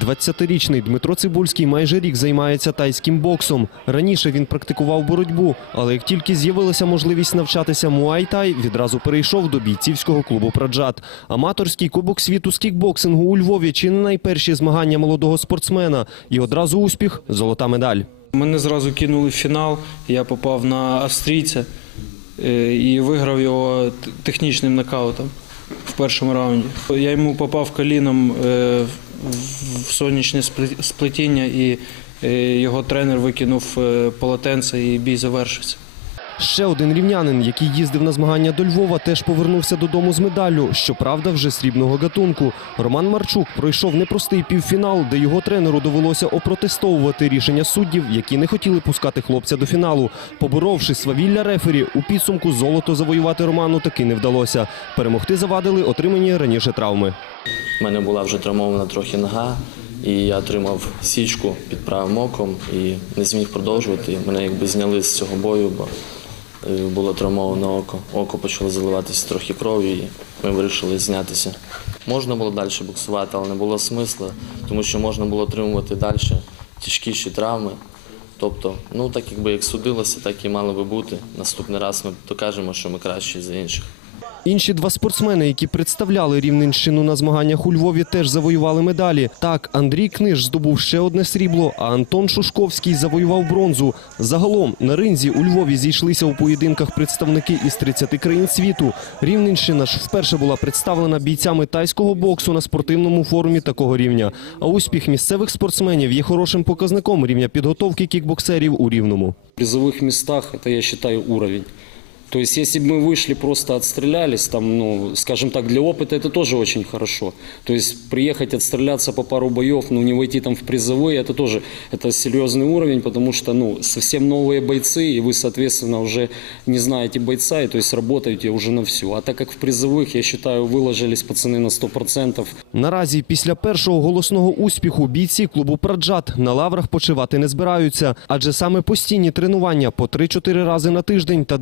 20-річний Дмитро Цибульський майже рік займається тайським боксом. Раніше він практикував боротьбу, але як тільки з'явилася можливість навчатися муай-тай, відразу перейшов до бійцівського клубу Праджат. Аматорський кубок світу з кікбоксингу у Львові чи не найперші змагання молодого спортсмена. І одразу успіх – золота медаль. Мене зразу кинули в фінал, я попав на австрійця е, і виграв його технічним нокаутом в першому раунді. Я йому попав коліном е, в- сонячне спле- сплетіння, і е, його тренер викинув е, полотенце і бій завершився. Ще один рівнянин, який їздив на змагання до Львова, теж повернувся додому з медаллю, щоправда, вже срібного гатунку. Роман Марчук пройшов непростий півфінал, де його тренеру довелося опротестовувати рішення суддів, які не хотіли пускати хлопця до фіналу. Поборовши свавілля рефері, у підсумку золото завоювати Роману таки не вдалося. Перемогти завадили отримані раніше травми. У мене була вже травмована трохи нога, і я отримав січку під правим оком і не зміг продовжувати. Мене якби зняли з цього бою, бо було травмоване око. Око почало заливатися трохи кров'ю, і ми вирішили знятися. Можна було далі боксувати, але не було смисла, тому що можна було отримувати далі тяжкіші травми. Тобто, ну так якби як судилося, так і мало би бути. Наступний раз ми докажемо, що ми кращі за інших. Інші два спортсмени, які представляли Рівненщину на змаганнях у Львові, теж завоювали медалі. Так, Андрій Книж здобув ще одне срібло, а Антон Шушковський завоював бронзу. Загалом на ринзі у Львові зійшлися у поєдинках представники із 30 країн світу. Рівненщина ж вперше була представлена бійцями тайського боксу на спортивному форумі такого рівня. А успіх місцевих спортсменів є хорошим показником рівня підготовки кікбоксерів у Рівному. В призовых местах это, я считаю, уровень. То есть, если бы мы вышли, просто отстрелялись, там, ну, скажем так, для опыта это тоже очень хорошо. То есть, приехать отстреляться по пару боев, ну, не войти там в призовые, это тоже, это серьезный уровень, потому что, ну, совсем новые бойцы, и вы, соответственно, уже не знаете бойца, и, то есть, работаете уже на всю. А так как в призовых, я считаю, выложились пацаны на 100%, Наразі після першого голосного успіху бійці клубу Праджат на лаврах почивати не збираються, адже саме постійні тренування по 3-4 рази на тиждень та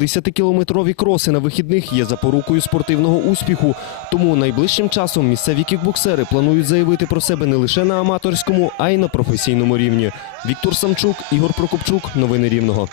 10-кілометрові кроси на вихідних є запорукою спортивного успіху. Тому найближчим часом місцеві кікбоксери планують заявити про себе не лише на аматорському, а й на професійному рівні. Віктор Самчук, Ігор Прокопчук. Новини Рівного.